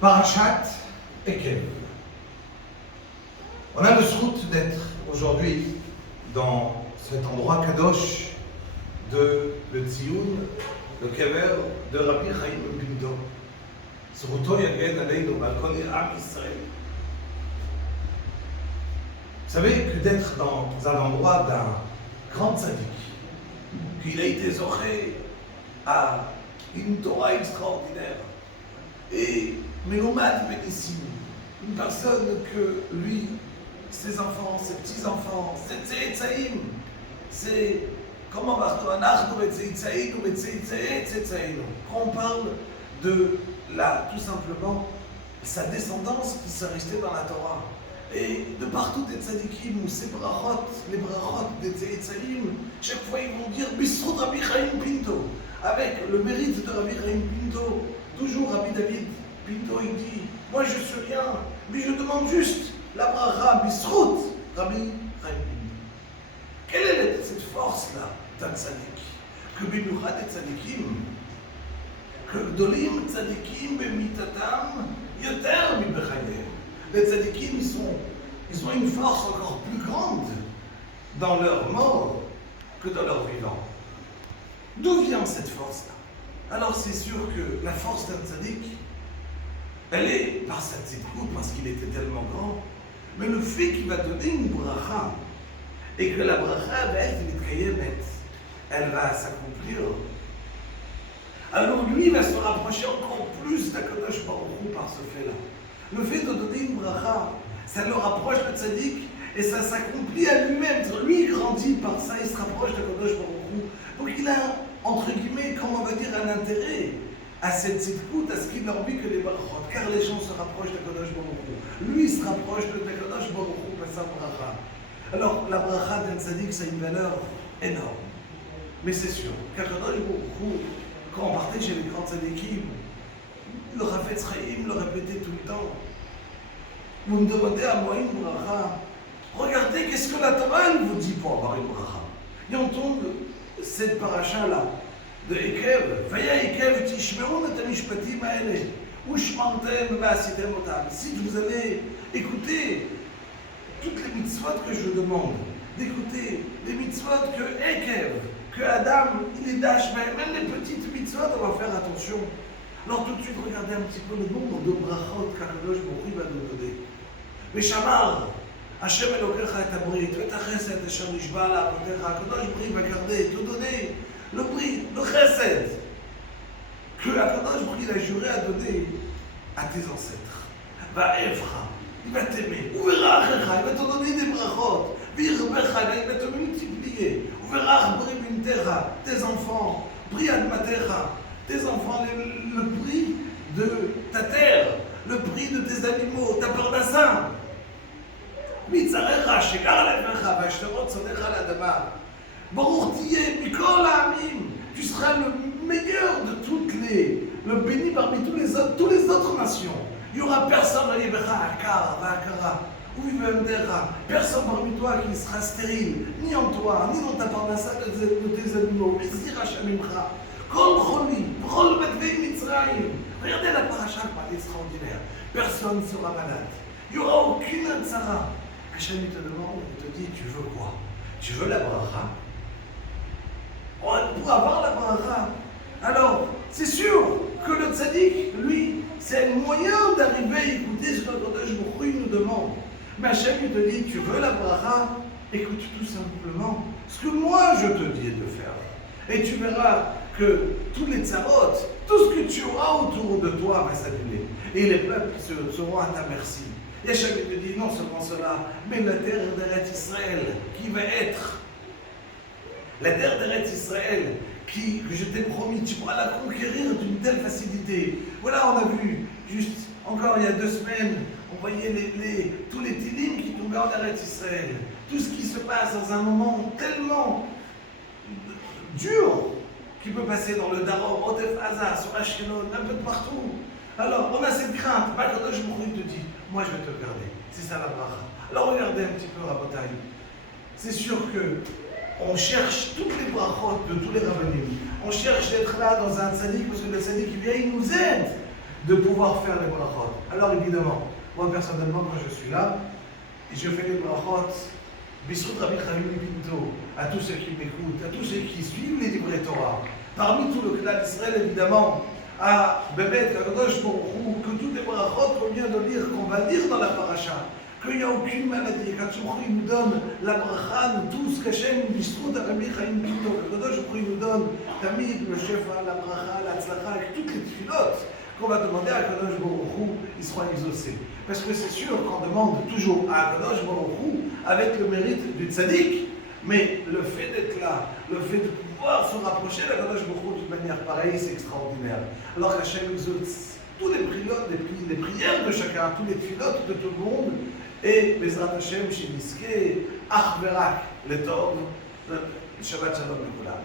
Parashat Ekev. On a le zkout d'être aujourd'hui dans cet endroit kadosh de le Tzioun, le kever de Rabbi Chaim Pinto. Zkuto yaged aleinu balkon Am Israël. Vous savez que d'être dans un endroit d'un grand tzaddik, qu'il a été zoché à une Torah extraordinaire et mélomane bénissime, une personne que lui, ses enfants, ses petits-enfants, ses tzeitzaïm, c'est comment quand on parle de tout simplement sa descendance qui s'est restée dans la Torah. Et de partout des tzadikim, ou ces brachot, les brachot des tzeitzaïm, chaque fois ils vont dire Bisrut Rabbi Chaim Pinto, avec le mérite de Rabbi Chaim Pinto. Toujours Rabbi David Pinto, il dit moi je suis rien, mais je demande juste la bracha Bisrut Rabbi Chaim Pinto. Quelle est cette force-là d'un tzadik? Que Bimoucha des tzadikim, que Gdolim tzadikim bemitatam yoter mi bechayem. Les tzadikim, ils ont une force encore plus grande dans leur mort que dans leur vivant. D'où vient cette force-là? Alors c'est sûr que la force d'un tzadik, elle est par sa tzidkout, parce qu'il était tellement grand, mais le fait qu'il va donner une bracha, et que la bracha va être mitkayemet, elle va s'accomplir. Alors lui va se rapprocher encore plus d'Akadosh Baruch Hu par ce fait-là. Le fait de donner une bracha, ça le rapproche de tzaddik et ça s'accomplit à lui-même. Lui, il grandit par ça, il se rapproche d'Akadosh Baruch Hu. Donc il a, entre guillemets, comment on va dire, un intérêt à cette tzidkout, à ce qu'il leur dit que les brachot, car les gens se rapprochent d'Akadosh Baruch Hu. Lui, il se rapproche d'Akadosh Baruch Hu par sa bracha. Alors, la bracha d'un tzaddik, ça a une valeur énorme. Mais c'est sûr qu'Akadosh Baruch Hu, quand on partait chez les grands tzaddikim, le Rafetz Chaim le répétait tout le temps. Vous me demandez à moi une bracha. Regardez qu'est-ce que la Torah elle vous dit pour avoir une bracha. Et on tombe cette paracha-là de Ekev. Vaya Ekev tishmeron et amishpatim haele ushmartem va'asitem otam. Si vous allez écouter toutes les mitzvot que je demande, d'écouter les mitzvot que Ekev, que Adam, il est dash, même les petites mitzvot, on va faire attention. Alors tout de suite, regardez un petit peu le nombre de brachot qu'Akadosh Baruch Hu va nous donner. Veshamar, Hashem Elokecha et abrit, vetachesed, Hashem nishba la'avotecha, Akadosh Baruch Hu va garder, te donner le brit, le chesed, que Akadosh Baruch Hu a juré à donner à tes ancêtres. Va'evcha, il va t'aimer. Uvera'achecha, il va te donner des brachot. Virbecha, il va te multiplier. Uvera'ach bri bintecha, tes enfants. Bri admatecha, tes enfants, le prix de ta terre, le prix de tes animaux, ta parnassa. Mitzarecha, shegar lefecha, v'ashterot sodecha l'adama. Baruch tiyeh mikol ha'amim. Tu seras le meilleur de le béni parmi toutes les autres nations. Il n'y aura personne à l'Ibecha, Akar, Vakara, ou Ivendera, personne parmi toi qui sera stérile, ni en toi, ni dans ta parnassa de tes animaux. Mizira Shamimcha. Regardez la paracha, elle est extraordinaire. Personne ne sera malade. Il n'y aura aucune tzara. Hachem te demande, il te dit, tu veux quoi? Tu veux la bracha? Pour avoir la bracha. Alors, c'est sûr que le tzaddik, lui, c'est un moyen d'arriver à écouter ce que Akadosh Baruch Hu nous demande. Mais Hachem te dit, tu veux la bracha? Écoute tout simplement ce que moi je te dis de faire. Et tu verras que tous les tzarot, tout ce que tu auras autour de toi va s'annuler. Et les peuples seront à ta merci. Et Hachem te dit non seulement cela, mais la terre d'Eretz Israël qui va être la terre d'Eretz Israël que je t'ai promis, tu pourras la conquérir d'une telle facilité. Voilà, on a vu juste encore il y a 2 semaines, on voyait tous les télim qui tombaient en Eretz Israël. Tout ce qui se passe dans un moment tellement dur qui peut passer dans le Darom, Otef Aza, sur Ashkelon, un peu de partout. Alors, on a cette crainte. Akadosh Baruch Hu te dit, moi je vais te regarder. C'est ça la bracha. Alors regardez un petit peu Rabotai. C'est sûr que on cherche toutes les brachot de tous les rabbinim. On cherche d'être là dans un tzaddik parce que le tzaddik il vient, il nous aide. de pouvoir faire les brachot. Alors évidemment, moi personnellement, quand je suis là, et je fais les brachot, Bissoud Rabbi Chaim Pinto, à tous ceux qui m'écoutent, à tous ceux qui suivent les livrets Torah, parmi tout le clan d'Israël évidemment, à Bébet, à Kadosh Baruch Hu, que toutes les brachot qu'on vient de lire, qu'on va lire dans la paracha, qu'il n'y a aucune maladie, qu'Hakadosh Baruch Hu nous donne la bracha de tous, qu'Hachem Bissoud Rabbi Chaim Pinto, qu'Hakadosh Baruch Hu nous donne Tamid, le Shefa, la bracha, la tzlacha, avec toutes les tfilotes qu'on va demander à Kadosh Baruch Hu, ils seront exaucés. Parce que c'est sûr qu'on demande toujours à Kadosh Baruch Hu avec le mérite du tzaddik, mais le fait d'être là, le fait de pouvoir se rapprocher de Kadosh Baruch Hu d'une manière pareille, c'est extraordinaire. Alors qu'Hachem exauce tous les prilotes, les prières de chacun, tous les filotes de tout le monde, et Bezrat Hashem, Sheniske, Ach Verak, les Tov, Shabbat Shalom Lekulam.